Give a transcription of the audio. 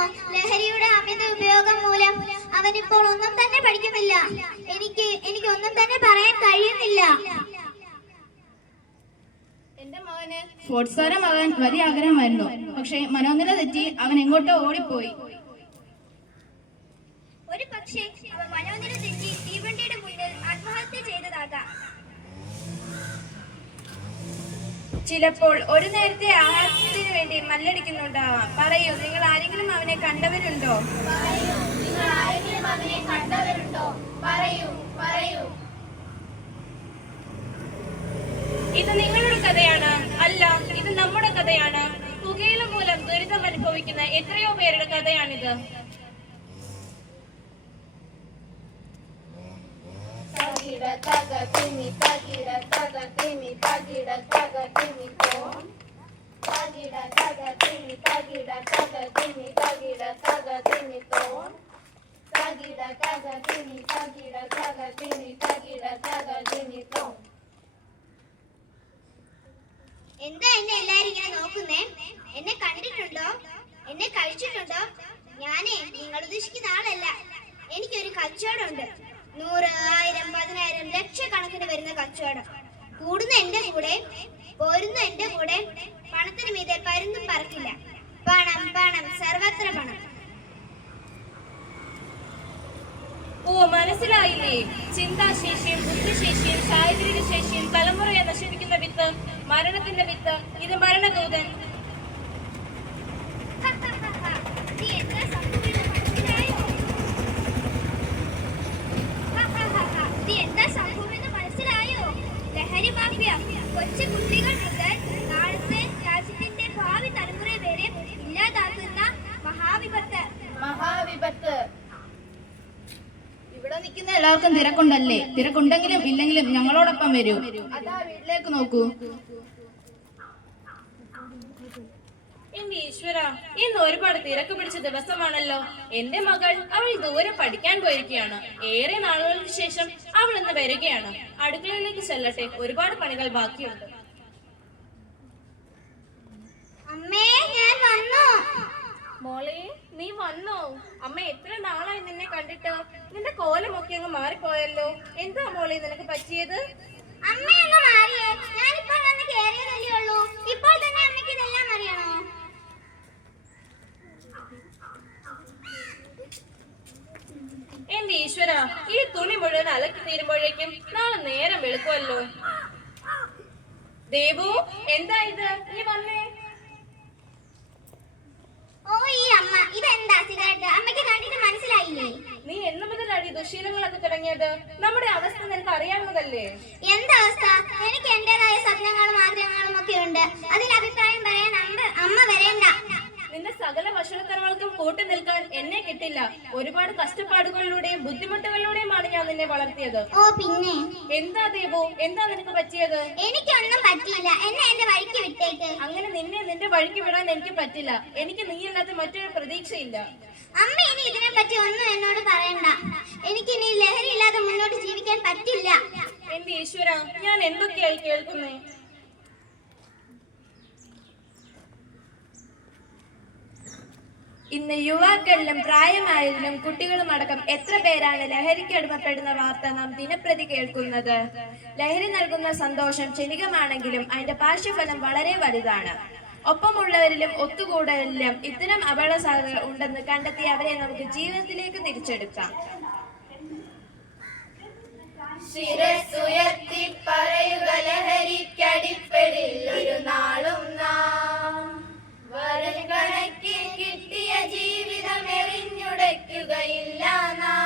അറിയാമോ, ലഹരിയുടെ അമിത ഉപയോഗം മൂലം അവനിപ്പോൾ ഒന്നും തന്നെ പഠിക്കുന്നില്ല. എനിക്ക് ഒന്നും തന്നെ പറയാൻ കഴിയുന്നില്ല. എന്റെ മകന് സ്പോർട്സ് താരമാകാൻ വലിയ ആഗ്രഹമായിരുന്നു. പക്ഷേ മനോനില തെറ്റി അവൻ എങ്ങോട്ടോ ഓടിപ്പോയി. ഒരു പക്ഷേ അവൻ മനോനില തെറ്റി തീവണ്ടിയുടെ മുന്നിൽ ആത്മഹത്യ ചെയ്തതാകാം. ചിലപ്പോൾ ഒരു നേരത്തെ ആഹാരത്തിന് വേണ്ടി മല്ലടിക്കുന്നുണ്ടാവാം. പറയൂ, നിങ്ങൾ ആരെങ്കിലും അവനെ കണ്ടവരുണ്ടോ? ഇത് നിങ്ങളുടെ കഥയാണ്. അല്ല, ഇത് നമ്മുടെ കഥയാണ്. പുകയില മൂലം ദുരിതം അനുഭവിക്കുന്ന എത്രയോ പേരുടെ കഥയാണിത്. എന്താ എന്നെ എല്ലാരും ഇങ്ങനെ നോക്കുന്നേ? എന്നെ കണ്ടിട്ടുണ്ടോ? എന്നെ കഴിച്ചിട്ടുണ്ടോ? ഞാനേ നിങ്ങൾ ഉദ്ദേശിക്കുന്ന ആളല്ല. എനിക്കൊരു കച്ചവടമുണ്ട്. 100, 1000, 10,000, ലക്ഷക്കണക്കിന് വരുന്ന കച്ചവടം. കൂടുന്ന എന്റെ കൂടെ, പോരുന്ന എന്റെ കൂടെ. പണത്തിന് മീതെ പരുന്തും പറക്കില്ല. പണം പണം, സർവത്ര പണം. ഓ, മനസ്സിലായില്ലേ? ചിന്താശേഷിയും ബുദ്ധിശേഷിയും ശാരീരിക ശേഷിയും തലമുറയെ നശിപ്പിക്കുന്ന വിത്ത്, മരണത്തിന്റെ വിത്ത്. ഇത് മരണദൂതൻ. ലഹരി മാഫിയ കൊച്ചു കുട്ടികൾ മുതൽ നാളത്തെ രാജ്യത്തിന്റെ ഭാവി തലമുറ വരെ ഇല്ലാതാക്കുന്ന മഹാവിപത്ത്. ഇവിടെ നിൽക്കുന്ന എല്ലാവർക്കും തിരക്കുണ്ടല്ലേ? തിരക്കുണ്ടെങ്കിലും ഇല്ലെങ്കിലും ഞങ്ങളോടൊപ്പം വരൂ. അതാ വീട്ടിലേക്ക് നോക്കൂ. എന്റെ ഈശ്വര, ഇന്ന് ഒരുപാട് തിരക്ക് പിടിച്ച ദിവസമാണല്ലോ. എന്റെ മകൾ അവൾ ദൂരെ പഠിക്കാൻ പോയിരിക്കുകയാണ്. ഏറെ നാളുകൾക്ക് ശേഷം അവൾ ഇന്ന് വരികയാണ്. അടുക്കളയിലേക്ക് ചെല്ലട്ടെ, ഒരുപാട് പണികൾ ബാക്കിയുണ്ട്. അമ്മേ, ഞാൻ വന്നു. മോളെ, നീ വന്നോ? അമ്മ എത്ര നാളായി നിന്നെ കണ്ടിട്ട്. നിന്റെ കോലമൊക്കെ അങ്ങ് മാറിപ്പോയല്ലോ. എന്താ മോളെ നിനക്ക് പറ്റിയത്? അമ്മയൊന്ന് മാറിയേ. ഞാനിപ്പോൾ വന്ന് കേറിയതല്ലേ ഉള്ളൂ. ഇപ്പോൾ തന്നെ അമ്മയ്ക്ക് ഇതെല്ലാം അറിയണോ? എന്റെ ഈശ്വര, ഈ തുണി മുഴുവൻ അലക്കി തീരുമ്പോഴേക്കും നാളെ നേരം വെളുക്കുമല്ലോ. ദേവു, എന്താ ഇത്? നീ വന്നേ. ഓ, ഈ അമ്മ ഇതെന്താ സിഗരറ്റ്? അമ്മയ്ക്ക് കണ്ടിട്ട് മനസ്സിലായില്ലേ? നീ എന്ന് മുതലാണ് ഈ ദുശീലങ്ങളൊക്കെ തുടങ്ങിയത്? നമ്മുടെ അവസ്ഥ നിനക്ക് അറിയാവുന്നതല്ലേ? എന്തവസ്ഥ? എനിക്ക് എന്റേതായ സ്വപ്നങ്ങളും ആഗ്രഹങ്ങളും ഒക്കെ ഉണ്ട്. അതിൽ അഭിപ്രായം പറയാൻ അമ്മ വരേണ്ട. നിന്റെ സകല ഭക്ഷണത്തരങ്ങൾക്കും കൂട്ടി നിൽക്കാൻ എന്നെ കിട്ടില്ല. ഒരുപാട് കഷ്ടപ്പാടുകളിലൂടെയും ബുദ്ധിമുട്ടുകളിലൂടെയുമാണ് ഞാൻ നിന്നെ വളർത്തിയത്. ഓ പിന്നെ എന്താ ദേവു, എന്താ നിനക്ക് പറ്റിയത്? എനിക്കൊന്നും പറ്റിയില്ല. എന്നെ എന്റെ വഴിക്ക് വിട്ടേക്ക്. അങ്ങനെ നിന്നെ നിന്റെ വഴിക്ക് വിടാൻ എനിക്ക് പറ്റില്ല. എനിക്ക് നീയല്ലാത്ത മറ്റൊരു പ്രതീക്ഷയില്ല. അമ്മ ഇനി ഇതിനെ പറ്റി ഒന്നും എന്നോട് പറയണ്ട. എനിക്ക് ഇനി ലഹരി ഇല്ലാതെ മുന്നോട്ട് ജീവിക്കാൻ പറ്റില്ല. എന്റെ ഈശ്വര, ഞാൻ എന്തൊക്കെയായി കേൾക്കുന്നേ. ഇന്ന് യുവാക്കളിലും പ്രായമായതിലും കുട്ടികളും അടക്കം എത്ര പേരാണ് ലഹരിക്ക് അടിമപ്പെടുന്ന വാർത്ത നാം ദിനപ്രതി കേൾക്കുന്നത്. ലഹരി നൽകുന്ന സന്തോഷം ക്ഷണികമാണെങ്കിലും അതിന്റെ പാർശ്വഫലം വളരെ വലുതാണ്. ഒപ്പമുള്ളവരിലും ഒത്തുകൂടലിലും ഇത്തരം അപകട സാധ്യതകൾ ഉണ്ടെന്ന് കണ്ടെത്തി അവരെ നമുക്ക് ജീവിതത്തിലേക്ക് തിരിച്ചെടുക്കാം. ശിരസ്സുയർത്തി പറയുക, ലഹരിക്കടിപ്പെടില്ല ഒരു നാളും നാം. വരൽ കണക്കിൽ കിട്ടിയ ജീവിതം എറിഞ്ഞുടയ്ക്കുകയില്ല നാം.